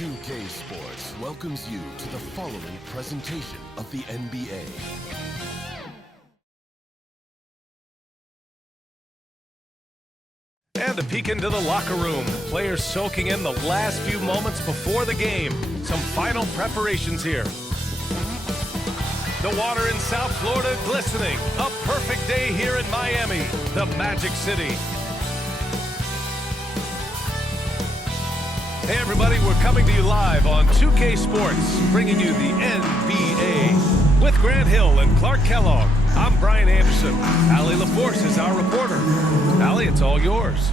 2K Sports welcomes you to the following presentation of the NBA. And a peek into the locker room. Players soaking in the last few moments before the game. Some final preparations here. The water in South Florida glistening. A perfect day here in Miami, the Magic City. Hey everybody, we're coming to you live on 2K Sports, bringing you the NBA. With Grant Hill and Clark Kellogg, I'm Brian Anderson. Allie LaForce is our reporter. Allie, it's all yours.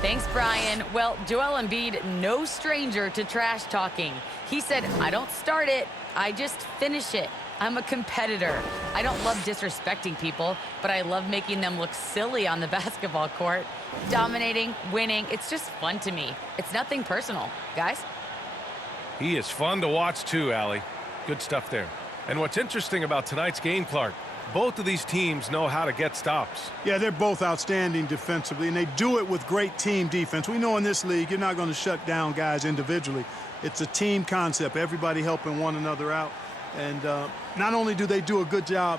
Thanks, Brian. Well, Joel Embiid, no stranger to trash talking. He said, I don't start it, I just finish it. I'm a competitor. I don't love disrespecting people, but I love making them look silly on the basketball court. Dominating, winning, it's just fun to me. It's nothing personal. Guys? He is fun to watch too, Allie. Good stuff there. And what's interesting about tonight's game, Clark, both of these teams know how to get stops. Yeah, they're both outstanding defensively, and they do it with great team defense. We know in this league, you're not going to shut down guys individually. It's a team concept, everybody helping one another out. And not only do they do a good job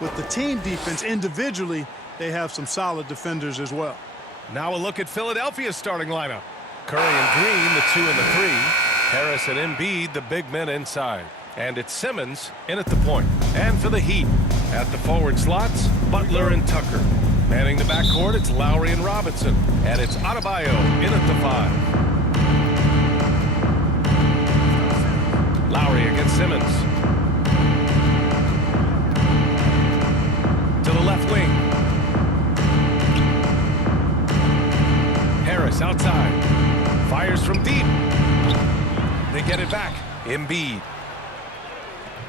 with the team defense individually, they have some solid defenders as well. Now a look at Philadelphia's starting lineup. Curry and Green, the 2 and the 3. Harris and Embiid, the big men inside. And it's Simmons in at the point. And for the Heat, at the forward slots, Butler and Tucker. Manning the backcourt, it's Lowry and Robinson. And it's Adebayo in at the 5. Lowry against Simmons. To the left wing. Harris outside. Fires from deep. They get it back. Embiid.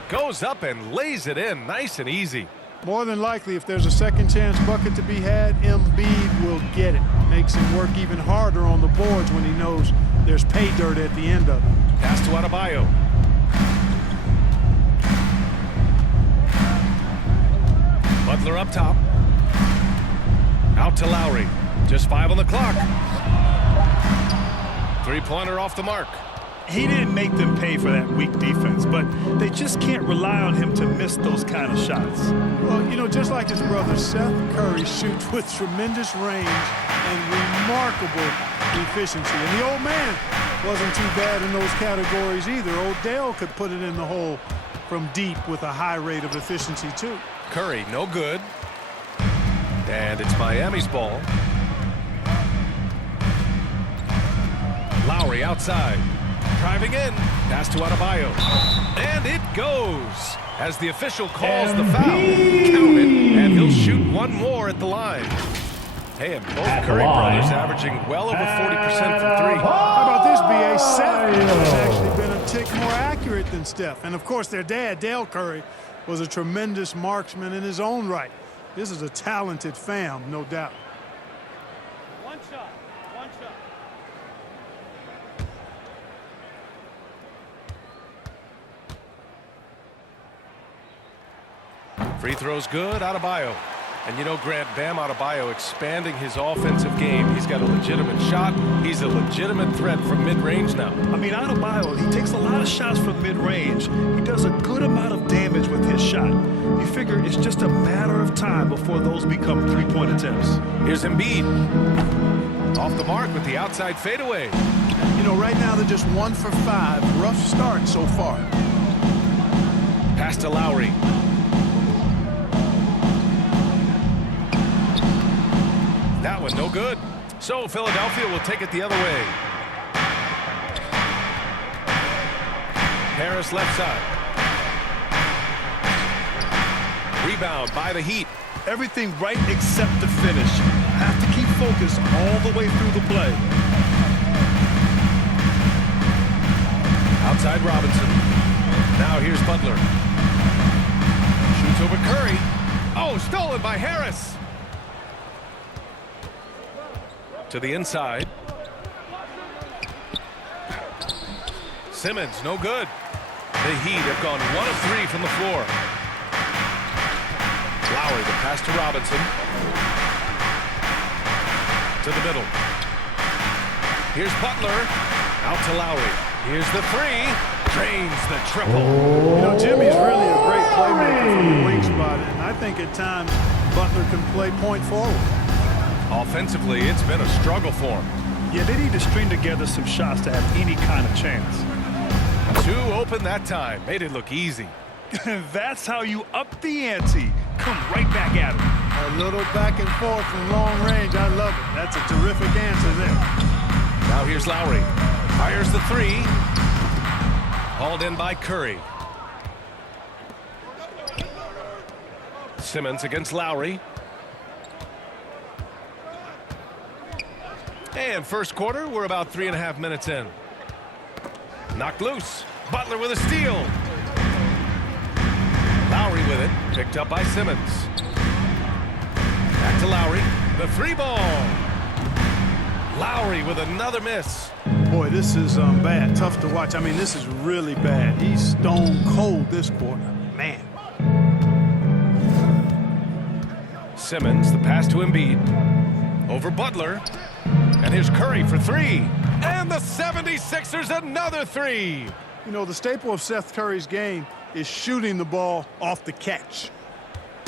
Goes up and lays it in nice and easy. More than likely, if there's a second chance bucket to be had, Embiid will get it. Makes him work even harder on the boards when he knows there's pay dirt at the end of it. Pass to Adebayo. Butler up top. Out to Lowry. Just 5 on the clock. Three-pointer off the mark. He didn't make them pay for that weak defense, but they just can't rely on him to miss those kind of shots. Well, you know, just like his brother, Seth Curry shoots with tremendous range and remarkable efficiency. And the old man wasn't too bad in those categories either. Odell could put it in the hole from deep with a high rate of efficiency, too. Curry, no good. And it's Miami's ball. Lowry outside. Driving in. Pass to Adebayo. And it goes. As the official calls the foul. Count it. And he'll shoot one more at the line. Hey, and both Curry brothers averaging well over 40% from 3. How about this, B.A.? Seth has actually been a tick more accurate than Steph. And, of course, their dad, Dale Curry, was a tremendous marksman in his own right. This is a talented fam, no doubt. One shot. Free throw's good. Adebayo. And you know, Grant, Bam Adebayo expanding his offensive game. He's got a legitimate shot. He's a legitimate threat from mid-range now. I mean, Adebayo, he takes a lot of shots from mid-range. He does a good amount of damage with his shot. You figure it's just a matter of time before those become three-point attempts. Here's Embiid. Off the mark with the outside fadeaway. You know, right now they're just 1 for 5. Rough start so far. Pass to Lowry. That one no good. So Philadelphia will take it the other way. Harris left side. Rebound by the Heat. Everything right except the finish. Have to keep focused all the way through the play. Outside Robinson. Now here's Butler. Shoots over Curry. Oh, stolen by Harris. To the inside. Simmons, no good. The Heat have gone 1 of 3 from the floor. Lowry, the pass to Robinson. To the middle. Here's Butler. Out to Lowry. Here's the three. Drains the triple. You know, Jimmy's really a great playmaker from the wing spot, and I think at times Butler can play point forward. Offensively, it's been a struggle for him. Yeah, they need to string together some shots to have any kind of chance. Two open that time. Made it look easy. That's how you up the ante. Come right back at him. A little back and forth from long range. I love it. That's a terrific answer there. Now here's Lowry. Fires the three. Hauled in by Curry. Simmons against Lowry. And first quarter, we're about 3.5 minutes in. Knocked loose. Butler with a steal. Lowry with it. Picked up by Simmons. Back to Lowry. The three ball. Lowry with another miss. Boy, this is bad. Tough to watch. I mean, this is really bad. He's stone cold this quarter. Man. Simmons, the pass to Embiid. Over Butler. And here's Curry for three. And the 76ers another three. You know, the staple of Seth Curry's game is shooting the ball off the catch.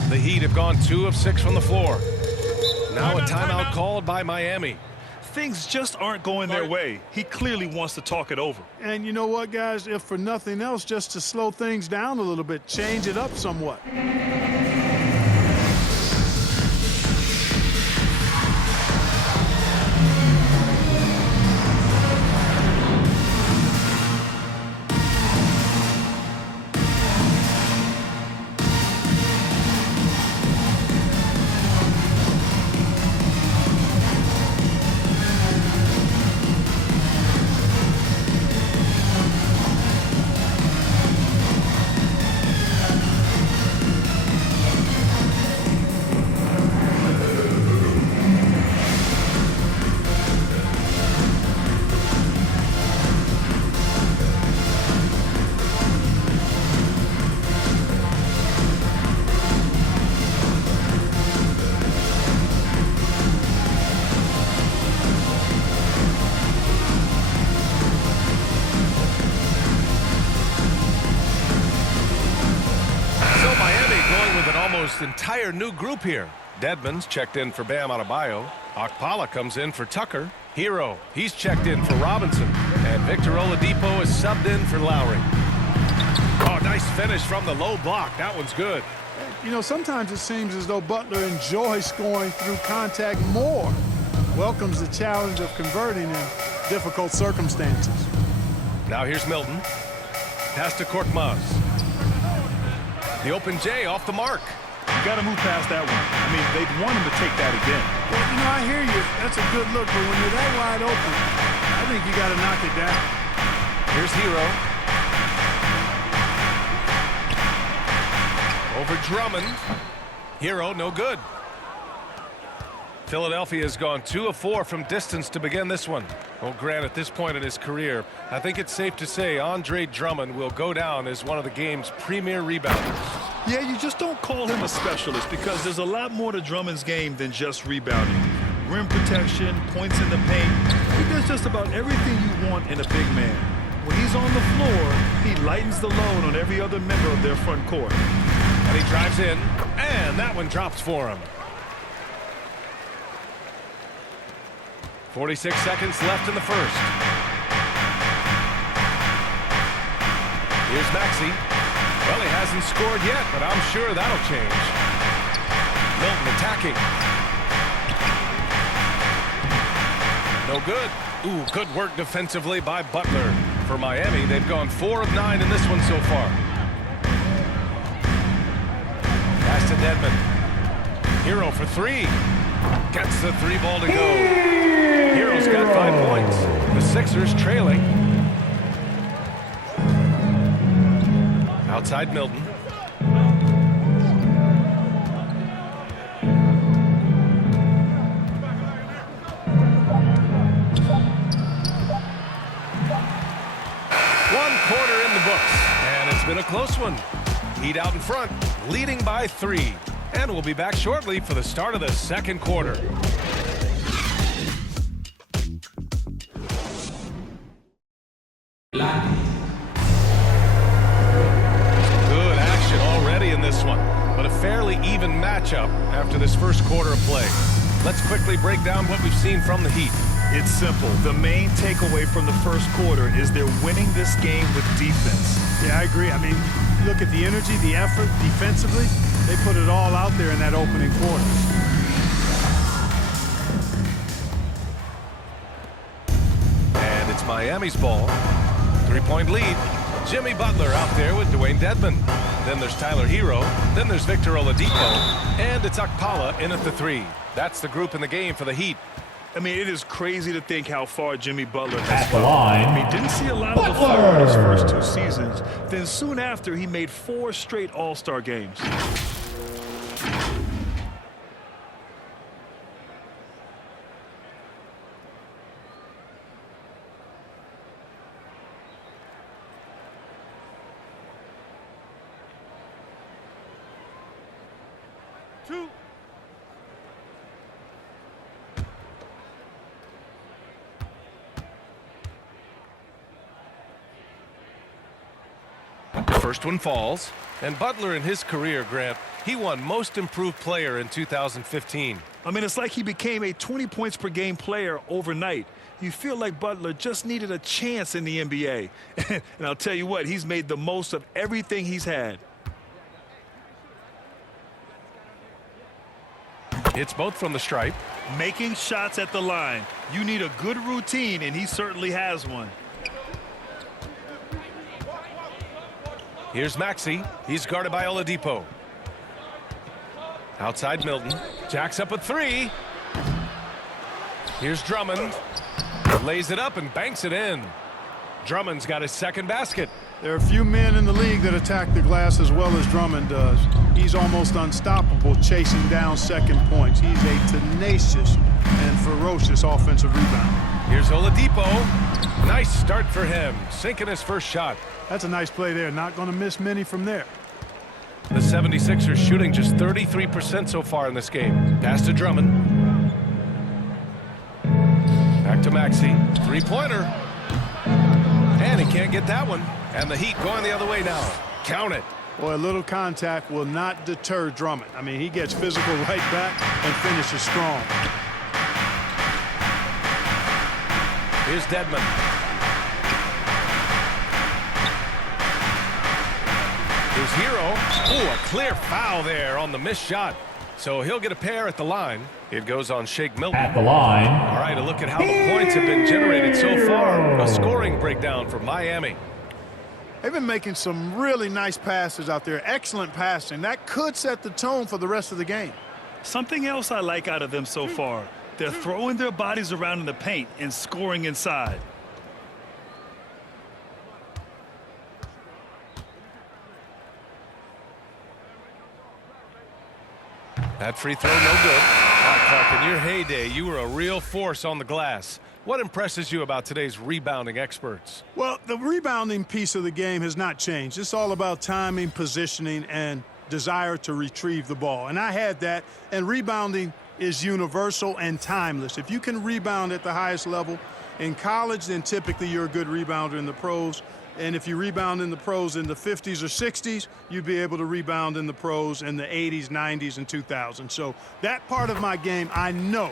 The Heat have gone 2 of 6 from the floor. Now a timeout called by Miami. Things just aren't going their way. He clearly wants to talk it over. And you know what, guys? If for nothing else, just to slow things down a little bit, change it up somewhat. Entire new group here. Dedmon's checked in for Bam Adebayo. Okpala comes in for Tucker. Hero, he's checked in for Robinson. And Victor Oladipo is subbed in for Lowry. Oh, nice finish from the low block. That one's good. You know, sometimes it seems as though Butler enjoys scoring through contact more. Welcomes the challenge of converting in difficult circumstances. Now here's Milton. Pass to Korkmaz. The open J off the mark. You got to move past that one. I mean, they'd want him to take that again. Well, you know, I hear you. That's a good look, but when you're that wide open, I think you got to knock it down. Here's Hero. Over Drummond. Hero, no good. Philadelphia has gone 2 of 4 from distance to begin this one. Well, Grant, at this point in his career, I think it's safe to say Andre Drummond will go down as one of the game's premier rebounders. Yeah, you just don't call him a specialist because there's a lot more to Drummond's game than just rebounding. Rim protection, points in the paint. He does just about everything you want in a big man. When he's on the floor, he lightens the load on every other member of their front court. And he drives in, and that one drops for him. 46 seconds left in the first. Here's Maxey. Well, he hasn't scored yet, but I'm sure that'll change. Milton attacking. No good. Ooh, good work defensively by Butler. For Miami, they've gone 4 of 9 in this one so far. Pass to Dedmon. Hero for 3. Gets the 3 ball to go. Hero's got 5 points. The Sixers trailing. Outside Milton. One quarter in the books, and it's been a close one. Heat out in front, leading by 3. And we'll be back shortly for the start of the second quarter. Good action already in this one, but a fairly even matchup after this first quarter of play. Let's quickly break down what we've seen from the Heat. It's simple. The main takeaway from the first quarter is they're winning this game with defense. Yeah, I agree. I mean, look at the energy, the effort defensively. They put it all out there in that opening quarter. And it's Miami's ball. 3-point lead. Jimmy Butler out there with Dwayne Dedmon. Then there's Tyler Hero. Then there's Victor Oladipo. And it's Akpala in at the 3. That's the group in the game for the Heat. I mean, it is crazy to think how far Jimmy Butler has At the line. I mean, didn't see a lot of the floor in his first 2 seasons. Then soon after, he made 4 straight All-Star games. First one falls, and Butler in his career, Grant, he won Most Improved Player in 2015. I mean, it's like he became a 20 points per game player overnight. You feel like Butler just needed a chance in the NBA. And I'll tell you what, he's made the most of everything he's had. It's both from the stripe. Making shots at the line. You need a good routine, and he certainly has one. Here's Maxey. He's guarded by Oladipo. Outside Milton. Jacks up a 3. Here's Drummond. Lays it up and banks it in. Drummond's got his second basket. There are a few men in the league that attack the glass as well as Drummond does. He's almost unstoppable chasing down second points. He's a tenacious and ferocious offensive rebounder. Here's Oladipo. Nice start for him. Sinking his first shot. That's a nice play there. Not going to miss many from there. The 76ers shooting just 33% so far in this game. Pass to Drummond. Back to Maxey. 3-pointer. And he can't get that one. And the Heat going the other way now. Count it. Boy, a little contact will not deter Drummond. I mean, he gets physical right back and finishes strong. Here's Dedmon. Here's Hero. Oh, a clear foul there on the missed shot. So he'll get a pair at the line. It goes on Shake Milton. At the line. All right, a look at how the points have been generated so far. A scoring breakdown for Miami. They've been making some really nice passes out there. Excellent passing. That could set the tone for the rest of the game. Something else I like out of them so far. They're throwing their bodies around in the paint and scoring inside. That free throw, no good. Clark, in your heyday, you were a real force on the glass. What impresses you about today's rebounding experts? Well, the rebounding piece of the game has not changed. It's all about timing, positioning, and desire to retrieve the ball. And I had that, and rebounding is universal and timeless. If you can rebound at the highest level in college, then typically you're a good rebounder in the pros. And if you rebound in the pros in the 50s or 60s, you'd be able to rebound in the pros in the 80s, 90s, and 2000s. So that part of my game, I know,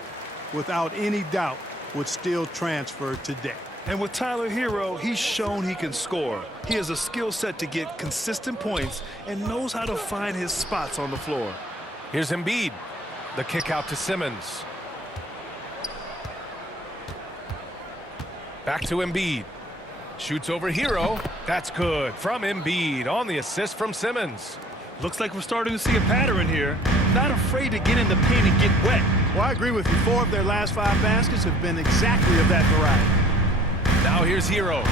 without any doubt, would still transfer today. And with Tyler Hero, he's shown he can score. He has a skill set to get consistent points and knows how to find his spots on the floor. Here's Embiid. The kick out to Simmons. Back to Embiid. Shoots over Hero. That's good from Embiid on the assist from Simmons. Looks like we're starting to see a pattern here. Not afraid to get in the paint and get wet. Well, I agree with you. 4 of their last 5 baskets have been exactly of that variety. Now here's Hero.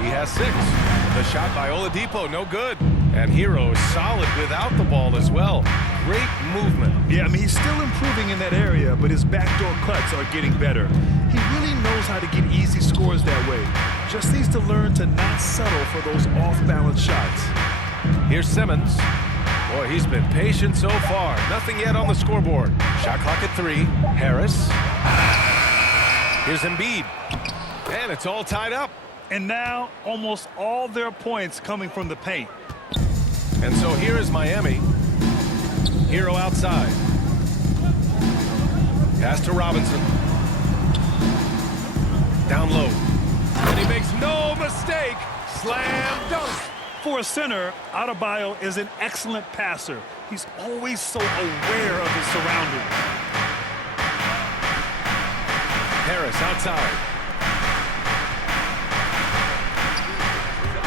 He has 6. The shot by Oladipo, no good. And Hero is solid without the ball as well. Great movement. Yeah, I mean, he's still improving in that area, but his backdoor cuts are getting better. He really knows how to get easy scores that way. Just needs to learn to not settle for those off-balance shots. Here's Simmons. Boy, he's been patient so far. Nothing yet on the scoreboard. Shot clock at 3. Harris. Here's Embiid. And it's all tied up. And now almost all their points coming from the paint. And so here is Miami. Hero outside. Pass to Robinson. Down low. And he makes no mistake. Slam dunk. For a center, Adebayo is an excellent passer. He's always so aware of his surroundings. Harris outside.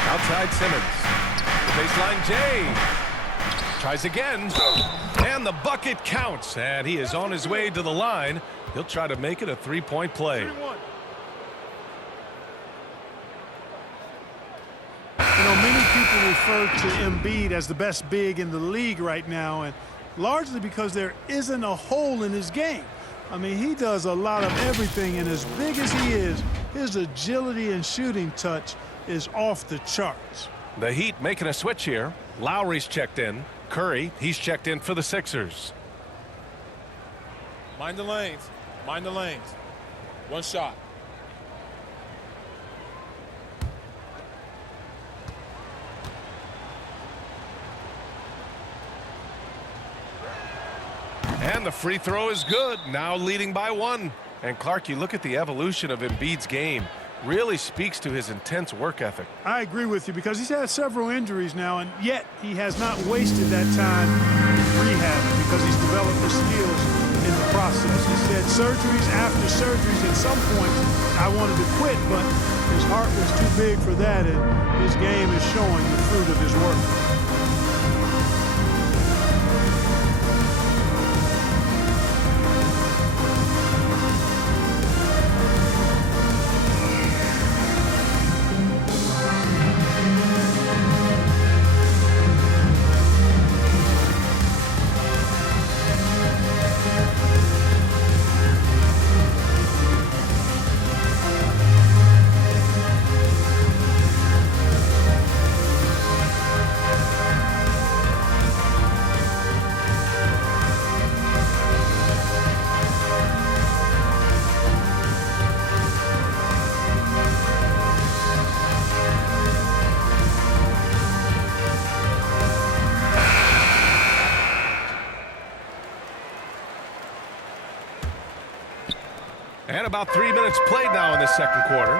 Outside Simmons. The baseline Jay. Tries again. And the bucket counts. And he is on his way to the line. He'll try to make it a three-point play. You know, many people refer to Embiid as the best big in the league right now, and largely because there isn't a hole in his game. I mean, he does a lot of everything, and as big as he is, his agility and shooting touch is off the charts. The Heat making a switch here. Lowry's checked in. Curry, he's checked in for the Sixers. Mind the lanes. Mind the lanes. One shot. And the free throw is good. Now leading by one. And Clark, you look at the evolution of Embiid's game. Really speaks to his intense work ethic. I agree with you because he's had several injuries now, and yet he has not wasted that time rehabbing because he's developed the skills in the process. He said surgeries after surgeries. At some point, I wanted to quit, but his heart was too big for that, and his game is showing the fruit of his work. And about 3 minutes played now in the second quarter.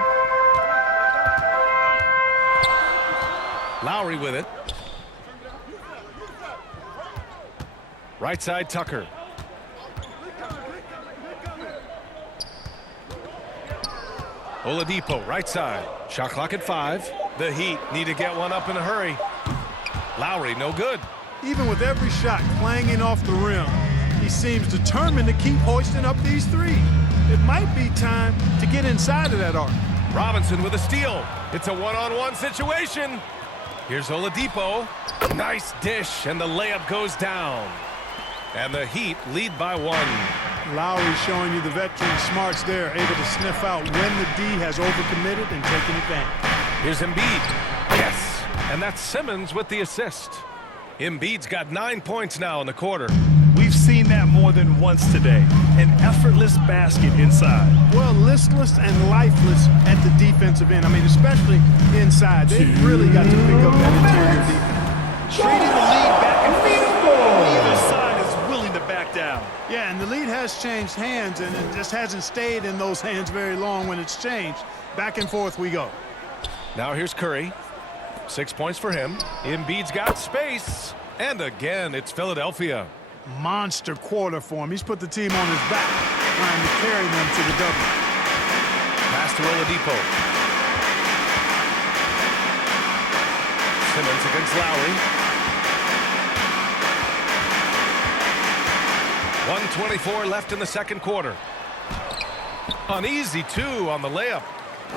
Lowry with it. Right side Tucker. Oladipo right side. Shot clock at 5. The Heat need to get one up in a hurry. Lowry no good. Even with every shot clanging off the rim, he seems determined to keep hoisting up these threes. It might be time to get inside of that arc. Robinson with a steal. It's a one-on-one situation. Here's Oladipo. Nice dish, and the layup goes down. And the Heat lead by 1. Lowry showing you the veteran smarts there, able to sniff out when the D has overcommitted and taken advantage. Here's Embiid. Yes, and that's Simmons with the assist. Embiid's got 9 points now in the quarter. We've seen that more than once today. An effortless basket inside. Well, listless and lifeless at the defensive end. I mean, especially inside. They've really got to pick up that interior defense. Trading the lead back and forth. Either side is willing to back down. Yeah, and the lead has changed hands, and it just hasn't stayed in those hands very long when it's changed. Back and forth we go. Now here's Curry. 6 points for him. Embiid's got space. And again, it's Philadelphia. Monster quarter for him. He's put the team on his back, trying to carry them to the W. Pass to Oladipo. Simmons against Lowry. 1:24 left in the second quarter. An easy 2 on the layup.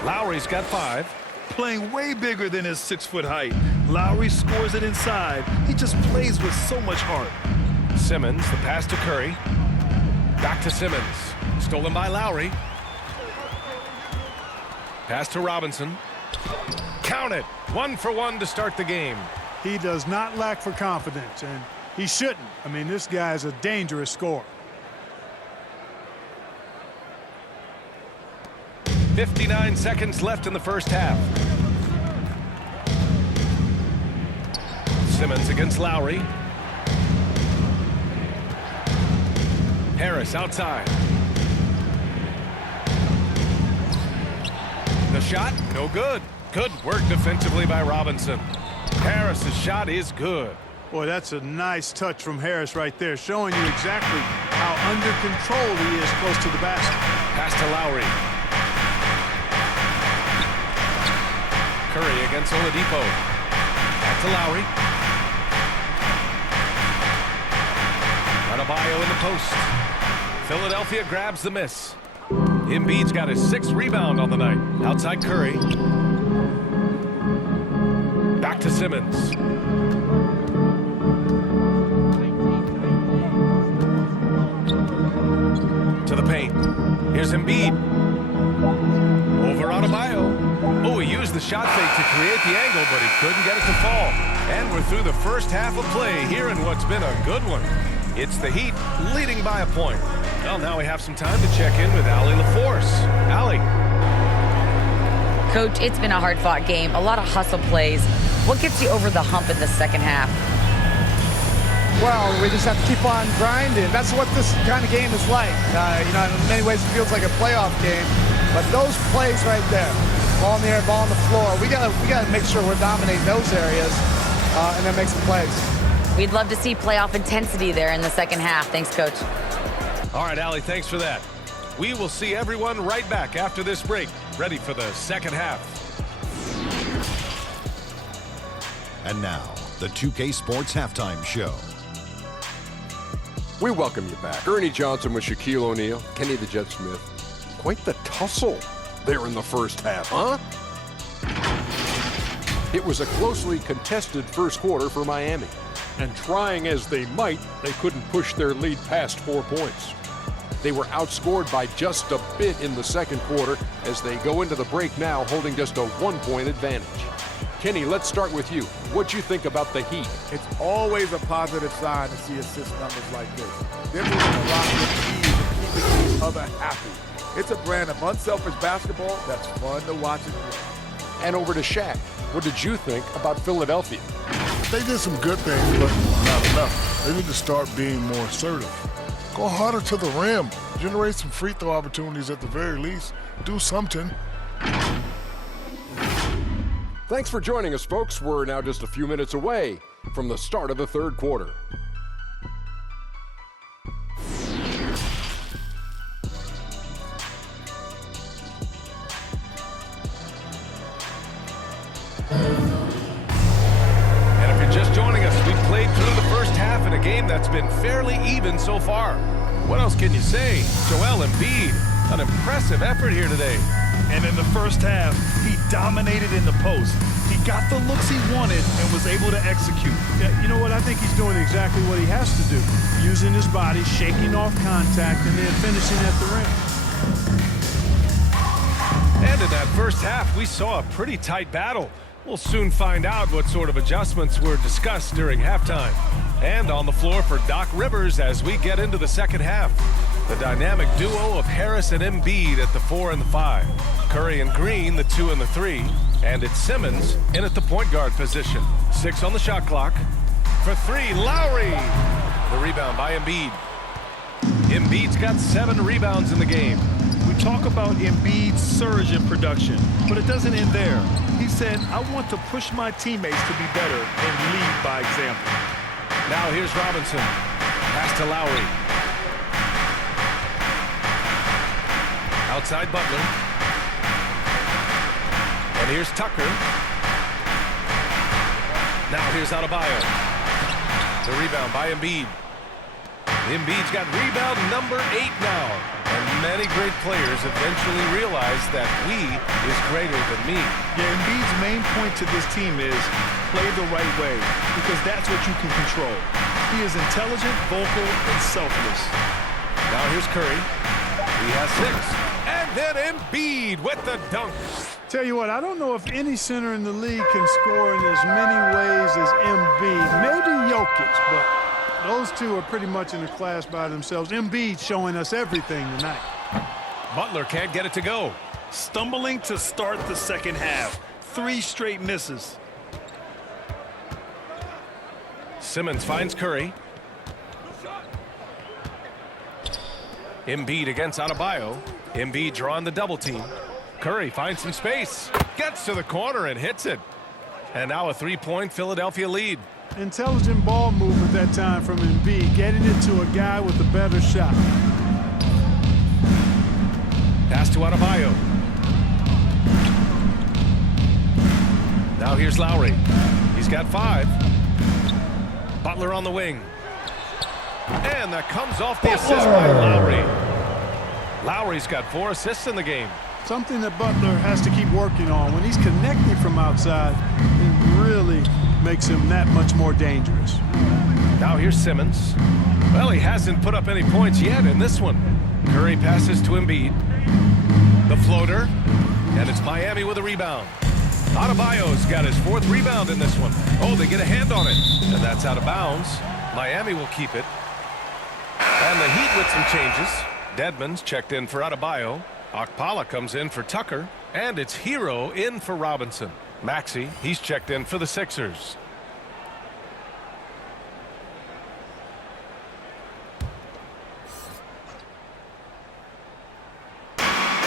Lowry's got 5. Playing way bigger than his 6-foot height. Lowry scores it inside. He just plays with so much heart. Simmons, the pass to Curry. Back to Simmons. Stolen by Lowry. Pass to Robinson. Count it. 1 for 1 to start the game. He does not lack for confidence, and he shouldn't. I mean, this guy is a dangerous scorer. 59 seconds left in the first half. Simmons against Lowry. Harris outside. The shot, no good. Good work defensively by Robinson. Harris's shot is good. Boy, that's a nice touch from Harris right there, showing you exactly how under control he is close to the basket. Pass to Lowry. Curry against Oladipo. Back to Lowry. Adebayo in the post. Philadelphia grabs the miss. Embiid's got his 6th rebound on the night. Outside Curry. Back to Simmons. To the paint. Here's Embiid. Over Adebayo. Oh, he used the shot fake to create the angle, but he couldn't get it to fall. And we're through the first half of play here in what's been a good one. It's the Heat leading by a point. Well, now we have some time to check in with Allie LaForce. Allie. Coach, it's been a hard-fought game. A lot of hustle plays. What gets you over the hump in the second half? Well, we just have to keep on grinding. That's what this kind of game is like. You know, in many ways it feels like a playoff game. But those plays right there, ball in the air, ball on the floor, we gotta make sure we're dominating those areas and then make some plays. We'd love to see playoff intensity there in the second half. Thanks, Coach. All right, Allie, thanks for that. We will see everyone right back after this break, ready for the second half. And now, the 2K Sports Halftime Show. We welcome you back. Ernie Johnson with Shaquille O'Neal, Kenny the Jet Smith. Quite the tussle there in the first half, huh? It was a closely contested first quarter for Miami. And trying as they might, they couldn't push their lead past 4 points. They were outscored by just a bit in the second quarter as they go into the break now holding just a 1-point advantage. Kenny, let's start with you. What'd you think about the Heat? It's always a positive sign to see assist numbers like this. They're moving a lot with ease and keeping each other happy. It's a brand of unselfish basketball that's fun to watch and play. And over to Shaq. What did you think about Philadelphia? They did some good things, but not enough. They need to start being more assertive. Go harder to the rim. Generate some free throw opportunities at the very least. Do something. Thanks for joining us, folks. We're now just a few minutes away from the start of the third quarter. And if you're just joining us, we've played through the first half in a game that's been fairly even so far. What else can you say? Joel Embiid, an impressive effort here today. And in the first half, he dominated in the post. He got the looks he wanted and was able to execute. Yeah, you know what? I think he's doing exactly what he has to do. Using his body, shaking off contact, and then finishing at the rim. And in that first half, we saw a pretty tight battle. We'll soon find out what sort of adjustments were discussed during halftime. And on the floor for Doc Rivers as we get into the second half. The dynamic duo of Harris and Embiid at the 4 and the 5. Curry and Green, the 2 and the 3. And it's Simmons in at the point guard position. 6 on the shot clock. For 3, Lowry. The rebound by Embiid. Embiid's got 7 rebounds in the game. We talk about Embiid's surge in production, but it doesn't end there. He said, I want to push my teammates to be better and lead by example. Now here's Robinson. Pass to Lowry. Outside Butler. And here's Tucker. Now here's Adebayo. The rebound by Embiid. Embiid's got rebound number 8 now. And many great players eventually realize that we is greater than me. Yeah, Embiid's main point to this team is play the right way, because that's what you can control. He is intelligent, vocal, and selfless. Now here's Curry. He has 6. And then Embiid with the dunk. Tell you what, I don't know if any center in the league can score in as many ways as Embiid. Maybe Jokic, but those two are pretty much in a class by themselves. Embiid showing us everything tonight. Butler can't get it to go. Stumbling to start the second half. 3 straight misses. Simmons finds Curry. Embiid against Adebayo. Embiid drawing the double team. Curry finds some space. Gets to the corner and hits it. And now a 3-point Philadelphia lead. Intelligent ball movement that time from Embiid, getting it to a guy with a better shot. Pass to Adebayo. Now here's Lowry. He's got 5. Butler on the wing. And that comes off the assist by Lowry. Lowry's got 4 assists in the game. Something that Butler has to keep working on. When he's connecting from outside, it really makes him that much more dangerous. Now here's Simmons. Well, he hasn't put up any points yet in this one. Curry passes to Embiid. The floater. And it's Miami with a rebound. Adebayo's got his 4th rebound in this one. Oh, they get a hand on it. And that's out of bounds. Miami will keep it. And the Heat with some changes. Dedmon's checked in for Adebayo. Okpala comes in for Tucker. And it's Hero in for Robinson. Maxey, he's checked in for the Sixers.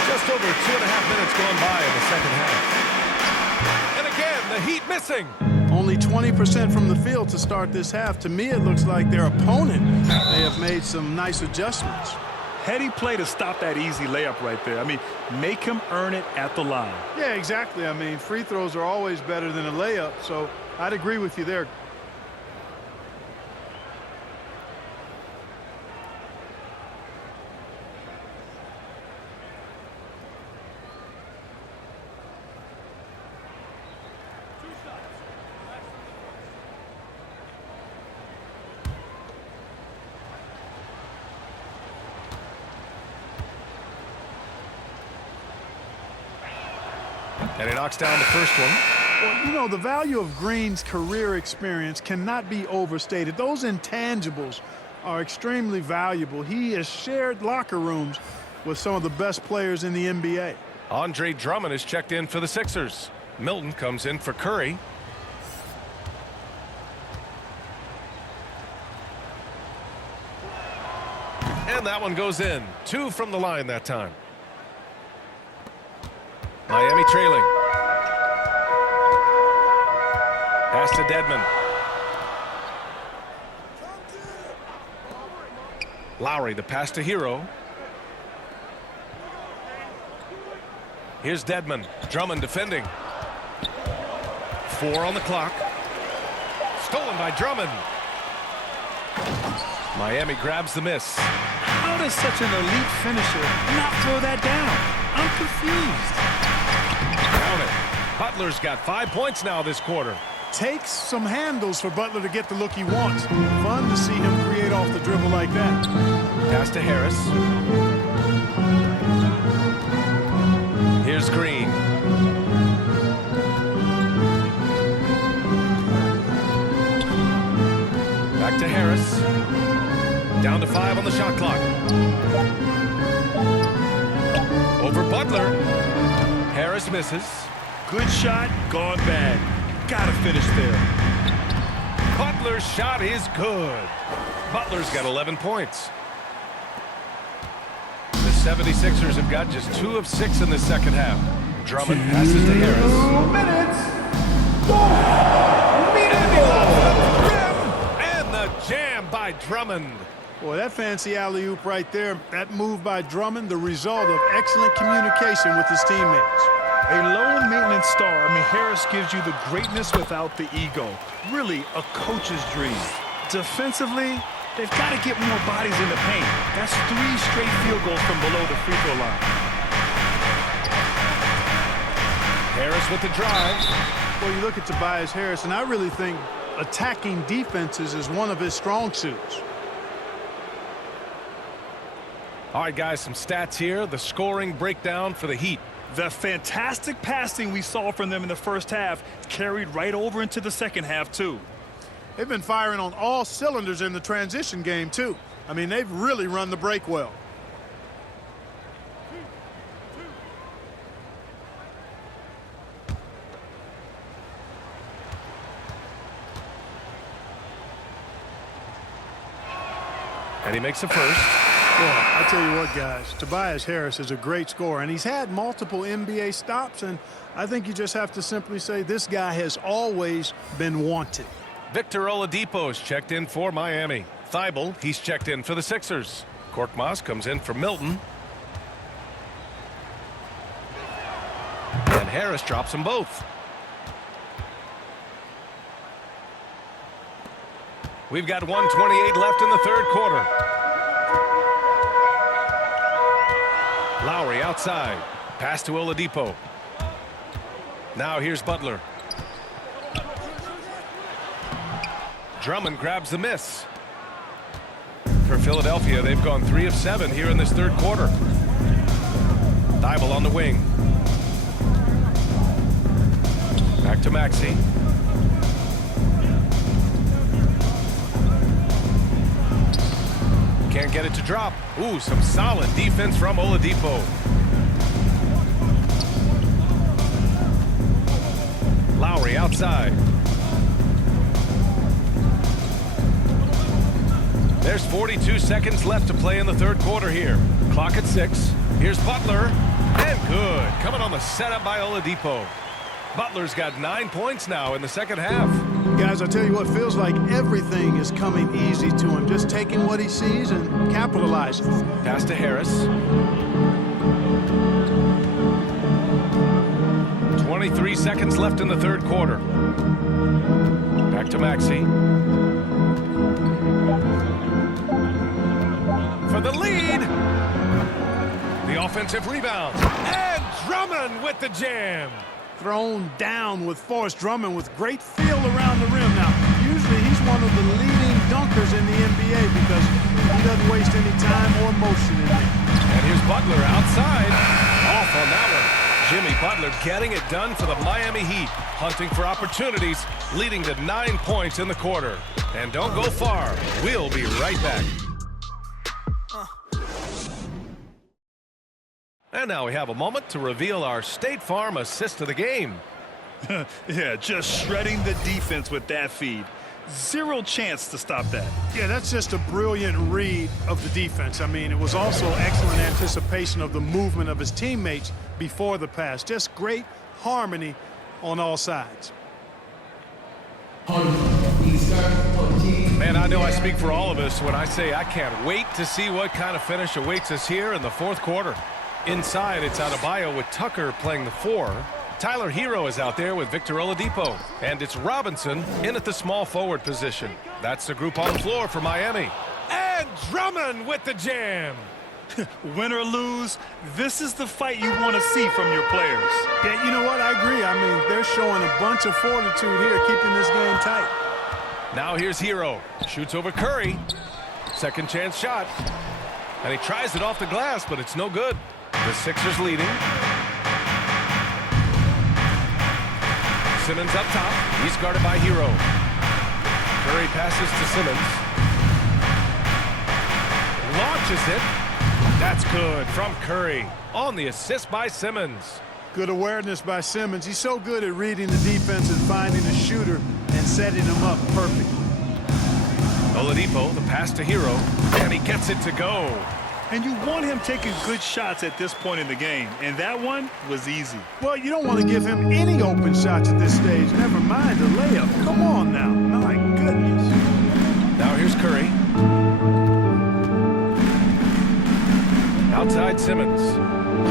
Just over 2.5 minutes gone by in the second half. And again, the Heat missing. Only 20% from the field to start this half. To me, it looks like their opponent may have made some nice adjustments. Heady play to stop that easy layup right there. I mean, make him earn it at the line. Yeah, exactly. I mean, free throws are always better than a layup, so I'd agree with you there. And he knocks down the first one. Well, you know, the value of Green's career experience cannot be overstated. Those intangibles are extremely valuable. He has shared locker rooms with some of the best players in the NBA. Andre Drummond is checked in for the Sixers. Milton comes in for Curry. And that one goes in. 2 from the line that time. Miami trailing. Pass to Dedmon. Lowry, the pass to Hero. Here's Dedmon. Drummond defending. 4 on the clock. Stolen by Drummond. Miami grabs the miss. How does such an elite finisher not throw that down? I'm confused. Count it. Butler's got 5 points now this quarter. Takes some handles for Butler to get the look he wants. Fun to see him create off the dribble like that. Pass to Harris. Here's Green. Back to Harris. Down to 5 on the shot clock. Over Butler. Harris misses. Good shot, gone bad. Gotta finish there. Butler's shot is good. Butler's got 11 points. The 76ers have got just 2 of 6 in the second half. Drummond passes to Harris. 2 minutes. And the jam by Drummond. Boy, that fancy alley-oop right there, that move by Drummond, the result of excellent communication with his teammates. A lone maintenance star. I mean, Harris gives you the greatness without the ego. Really a coach's dream. Defensively, they've got to get more bodies in the paint. That's 3 straight field goals from below the free throw line. Harris with the drive. Well, you look at Tobias Harris, and I really think attacking defenses is one of his strong suits. All right, guys, some stats here. The scoring breakdown for the Heat. The fantastic passing we saw from them in the first half carried right over into the second half, too. They've been firing on all cylinders in the transition game, too. I mean, they've really run the break well. And he makes a first. Boy, I tell you what, guys, Tobias Harris is a great scorer, and he's had multiple NBA stops, and I think you just have to simply say this guy has always been wanted. Victor Oladipo's checked in for Miami. Thibault, he's checked in for the Sixers. Korkmaz comes in for Milton. And Harris drops them both. We've got 1:28 left in the third quarter. Lowry outside. Pass to Oladipo. Now here's Butler. Drummond grabs the miss. For Philadelphia, they've gone 3 of 7 here in this third quarter. Thibault on the wing. Back to Maxey. Can't get it to drop. Ooh, some solid defense from Oladipo. Lowry outside. There's 42 seconds left to play in the third quarter here. Clock at 6. Here's Butler. And good. Coming on the setup by Oladipo. Butler's got 9 points now in the second half. Guys, I tell you what, feels like everything is coming easy to him. Just taking what he sees and capitalizing. Pass to Harris. 23 seconds left in the third quarter. Back to Maxey. For the lead. The offensive rebound. And Drummond with the jam. Thrown down with force. Drummond with great feel around the rim. Now, usually he's one of the leading dunkers in the NBA because he doesn't waste any time or motion in it. And here's Butler outside. Off on that one. Jimmy Butler getting it done for the Miami Heat. Hunting for opportunities, leading to 9 points in the quarter. And don't go far. We'll be right back. And now we have a moment to reveal our State Farm assist of the game. Yeah, just shredding the defense with that feed. Zero chance to stop that. Yeah, that's just a brilliant read of the defense. I mean, it was also excellent anticipation of the movement of his teammates before the pass. Just great harmony on all sides. Man, I know I speak for all of us when I say I can't wait to see what kind of finish awaits us here in the fourth quarter. Inside, it's Adebayo with Tucker playing the 4. Tyler Hero is out there with Victor Oladipo. And it's Robinson in at the small forward position. That's the group on the floor for Miami. And Drummond with the jam. Win or lose, this is the fight you want to see from your players. Yeah, you know what? I agree. I mean, they're showing a bunch of fortitude here, keeping this game tight. Now here's Hero. Shoots over Curry. Second chance shot. And he tries it off the glass, but it's no good. The Sixers leading. Simmons up top. He's guarded by Hero. Curry passes to Simmons. Launches it. That's good from Curry on the assist by Simmons. Good awareness by Simmons. He's so good at reading the defense and finding a shooter and setting him up perfectly. Oladipo, the pass to Hero, and he gets it to go. And you want him taking good shots at this point in the game, and that one was easy. Well, you don't want to give him any open shots at this stage. Never mind a layup. Come on now. My goodness. Now here's Curry. Outside Simmons.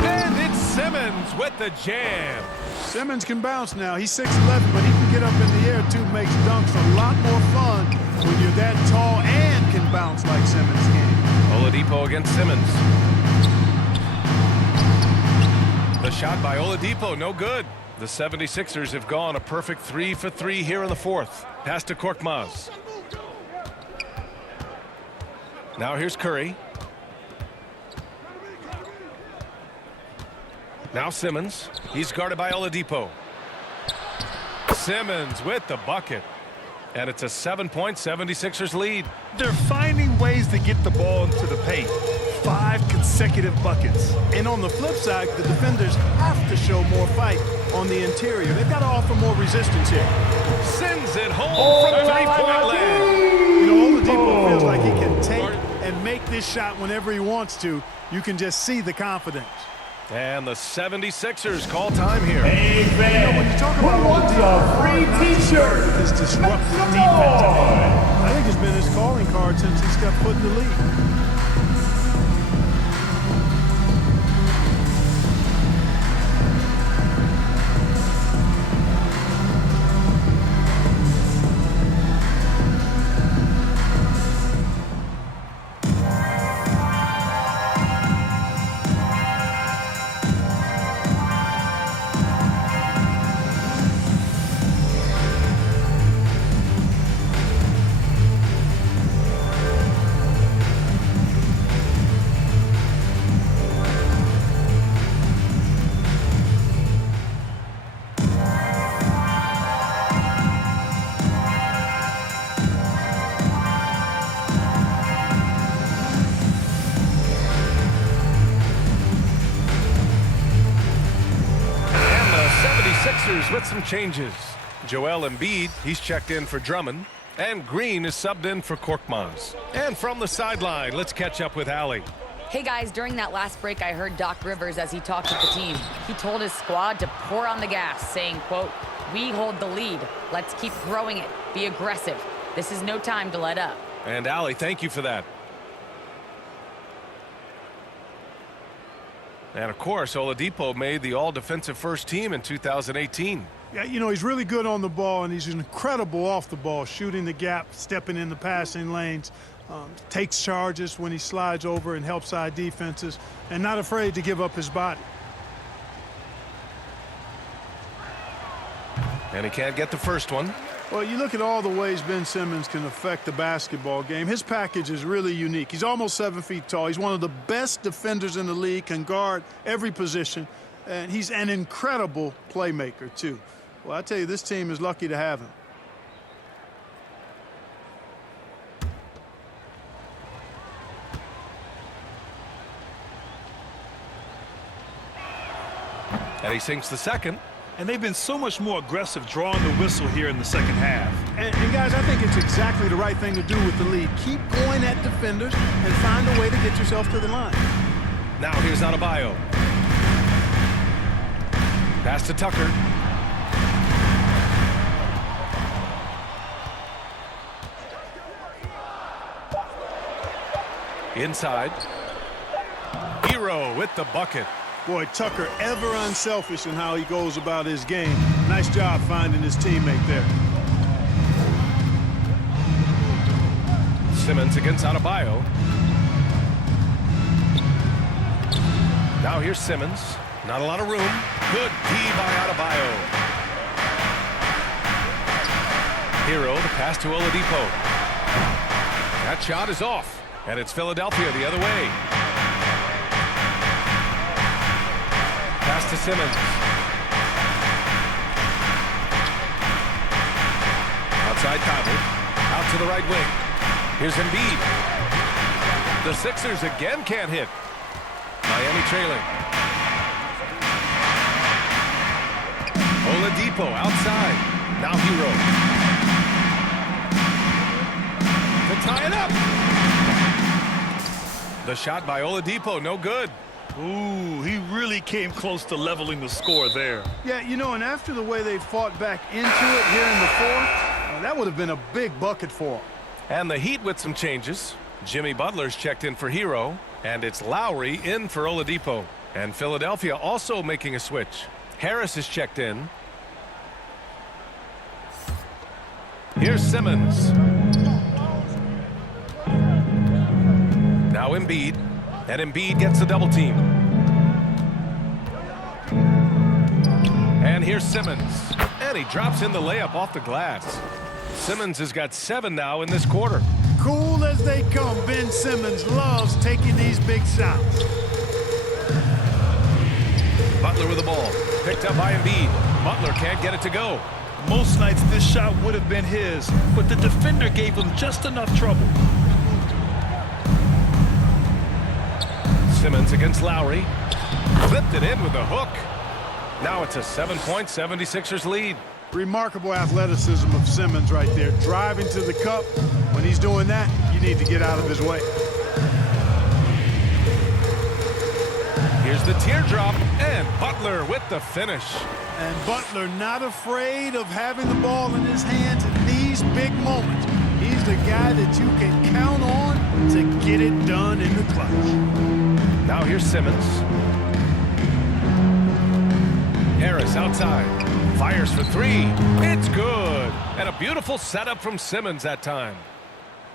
And it's Simmons with the jam. Simmons can bounce now. He's 6'11", but he can get up in the air, too. Makes dunks a lot more fun when you're that tall and can bounce like Simmons can. Oladipo against Simmons. The shot by Oladipo, no good. The 76ers have gone a perfect 3 for 3 here in the fourth. Pass to Korkmaz. Now here's Curry. Now Simmons. He's guarded by Oladipo. Simmons with the bucket. And it's a 7-point 76ers lead. They're finding ways to get the ball into the paint. 5 consecutive buckets. And on the flip side, the defenders have to show more fight on the interior. They've got to offer more resistance here. Sends it home from 3-point land. You know, Oladipo feels like he can take and make this shot whenever he wants to. You can just see the confidence. And the 76ers call time here. Hey, man. When you talk about all the free T-shirt, this disruptive defense, I think it's been his calling card since he stepped foot in the league. With some changes. Joel Embiid, he's checked in for Drummond. And Green is subbed in for Korkmaz. And from the sideline, let's catch up with Allie. Hey guys, during that last break, I heard Doc Rivers as he talked with the team. He told his squad to pour on the gas, saying, quote, "We hold the lead. Let's keep growing it. Be aggressive. This is no time to let up." And Allie, thank you for that. And of course, Oladipo made the all-defensive first team in 2018. Yeah, you know, he's really good on the ball, and he's incredible off the ball, shooting the gap, stepping in the passing lanes, takes charges when he slides over and helps side defenses, and not afraid to give up his body. And he can't get the first one. Well, you look at all the ways Ben Simmons can affect the basketball game. His package is really unique. He's almost 7 feet tall. He's one of the best defenders in the league, can guard every position, and he's an incredible playmaker, too. Well, I tell you, this team is lucky to have him. And he sinks the second. And they've been so much more aggressive drawing the whistle here in the second half. And guys, I think it's exactly the right thing to do with the lead. Keep going at defenders and find a way to get yourself to the line. Now here's Adebayo. Pass to Tucker. Inside. Hero with the bucket. Boy, Tucker ever unselfish in how he goes about his game. Nice job finding his teammate there. Simmons against Adebayo. Now here's Simmons. Not a lot of room. Good D by Adebayo. Hero, the pass to Oladipo. That shot is off. And it's Philadelphia the other way. Pass to Simmons. Outside Cobble. Out to the right wing. Here's Embiid. The Sixers again can't hit. Miami trailing. Oladipo outside. Now Hero. To tie it up. The shot by Oladipo, no good. Ooh, he really came close to leveling the score there. Yeah, you know, and after the way they fought back into it here in the fourth, that would have been a big bucket for them. And the Heat with some changes. Jimmy Butler's checked in for Hero, and it's Lowry in for Oladipo. And Philadelphia also making a switch. Harris is checked in. Here's Simmons. Now Embiid. And Embiid gets the double team. And here's Simmons. And he drops in the layup off the glass. Simmons has got 7 now in this quarter. Cool as they come, Ben Simmons loves taking these big shots. Butler with the ball. Picked up by Embiid. Butler can't get it to go. Most nights this shot would have been his, but the defender gave him just enough trouble. Simmons against Lowry. Flipped it in with a hook. Now it's a 7-point 76ers lead. Remarkable athleticism of Simmons right there. Driving to the cup. When he's doing that, you need to get out of his way. Here's the teardrop, and Butler with the finish. And Butler not afraid of having the ball in his hands in these big moments. He's the guy that you can count on to get it done in the clutch. Now here's Simmons. Harris outside. Fires for three. It's good. And a beautiful setup from Simmons that time.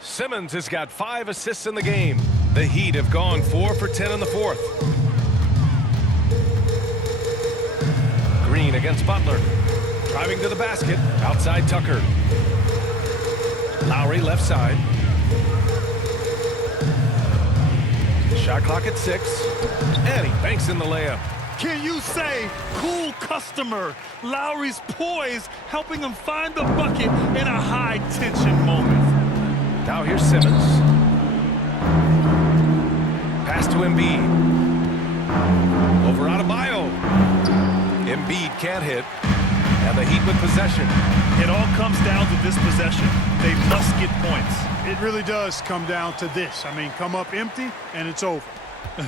Simmons has got 5 assists in the game. The Heat have gone 4 for 10 in the fourth. Green against Butler. Driving to the basket. Outside Tucker. Lowry left side. Shot clock at 6. And he banks in the layup. Can you say cool customer? Lowry's poise helping him find the bucket in a high-tension moment. Now here's Simmons. Pass to Embiid. Over Adebayo. Embiid can't hit. And the Heat with possession. It all comes down to this possession. They must get points. It really does come down to this. I mean, come up empty, and it's over.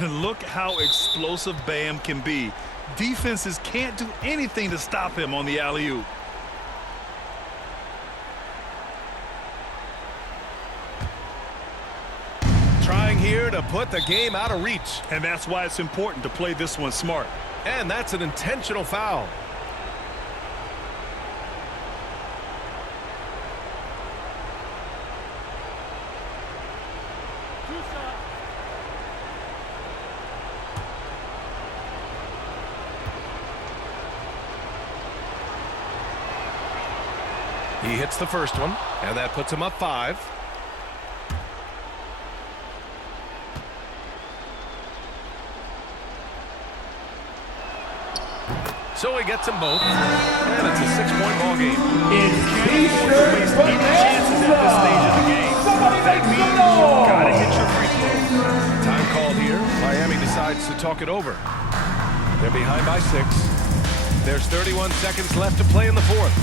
Look how explosive Bam can be. Defenses can't do anything to stop him on the alley-oop. Trying here to put the game out of reach. And that's why it's important to play this one smart. And that's an intentional foul. He hits the first one, and that puts him up 5. So he gets them both, and it's a 6-point ball game. Waste any chances at this stage of the game. That means you gotta hit your free throws. Time called here. Miami decides to talk it over. They're behind by 6. There's 31 seconds left to play in the fourth.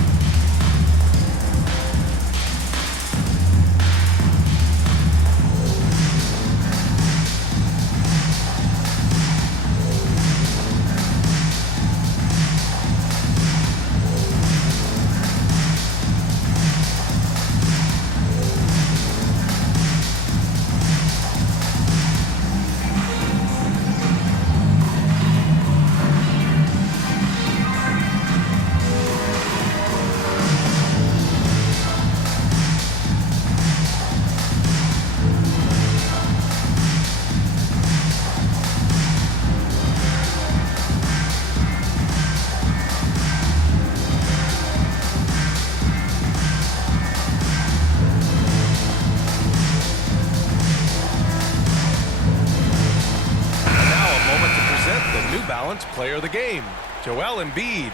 Player of the game, Joel Embiid.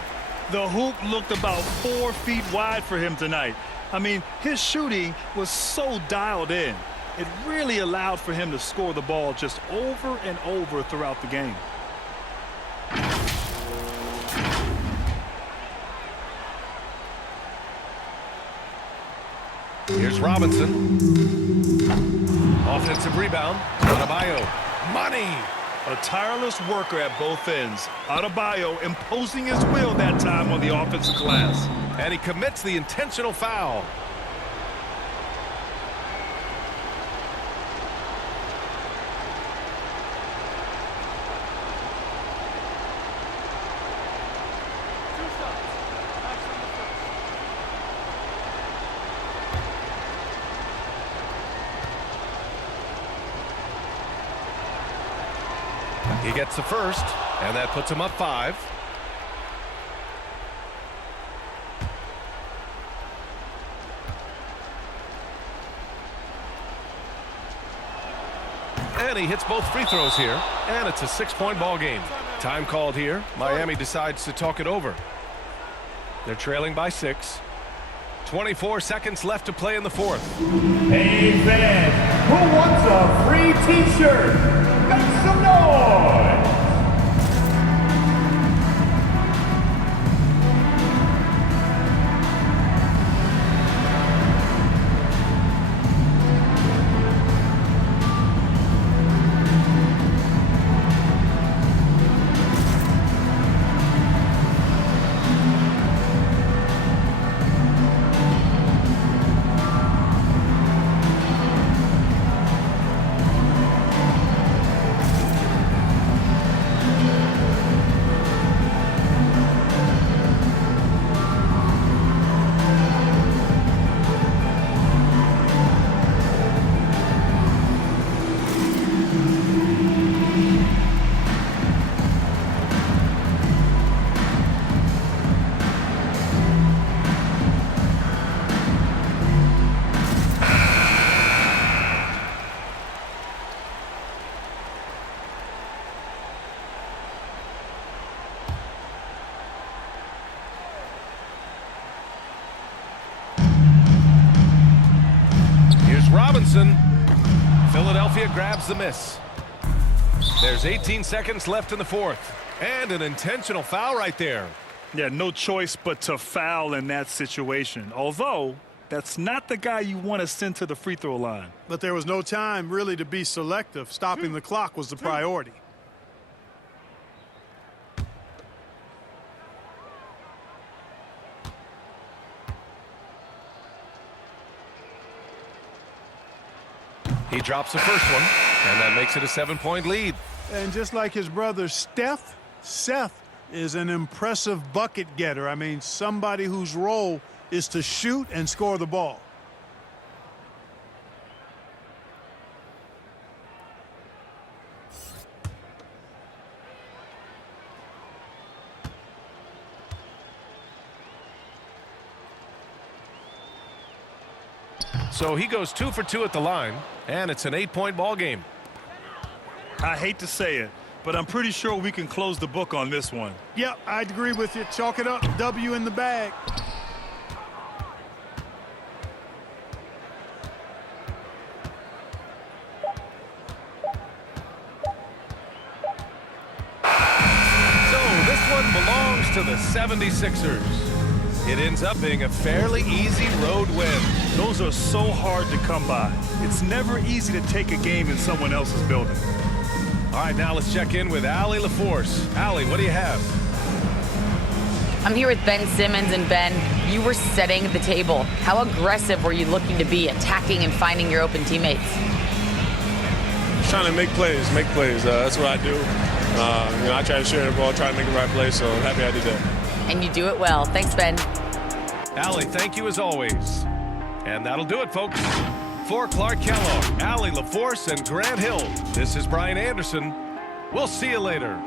The hoop looked about 4 feet wide for him tonight. I mean, his shooting was so dialed in. It really allowed for him to score the ball just over and over throughout the game. Here's Robinson. Offensive rebound. Adebayo. Money. A tireless worker at both ends. Adebayo imposing his will that time on the offensive glass. And he commits the intentional foul. He gets the first, and that puts him up 5. And he hits both free throws here, and it's a 6-point ball game. Time called here. Miami decides to talk it over. They're trailing by 6. 24 seconds left to play in the fourth. Hey fans, who wants a free t-shirt? Make some noise! Philadelphia grabs the miss. There's 18 seconds left in the fourth. And an intentional foul right there. Yeah, no choice but to foul in that situation. Although, that's not the guy you want to send to the free throw line. But there was no time really to be selective. Stopping the clock was the priority. He drops the first one, and that makes it a 7-point lead. And just like his brother Seth is an impressive bucket getter. I mean, somebody whose role is to shoot and score the ball. So he goes 2 for 2 at the line, and it's an 8-point ball game. I hate to say it, but I'm pretty sure we can close the book on this one. Yep, I'd agree with you. Chalk it up. W in the bag. So this one belongs to the 76ers. It ends up being a fairly easy road win. Those are so hard to come by. It's never easy to take a game in someone else's building. All right, now let's check in with Allie LaForce. Allie, what do you have? I'm here with Ben Simmons, and Ben, you were setting the table. How aggressive were you looking to be, attacking and finding your open teammates? Trying to make plays. That's what I do. I try to share the ball, try to make the right play, so I'm happy I did that. And you do it well. Thanks, Ben. Allie, thank you as always. And that'll do it, folks. For Clark Kellogg, Allie LaForce, and Grant Hill, this is Brian Anderson. We'll see you later.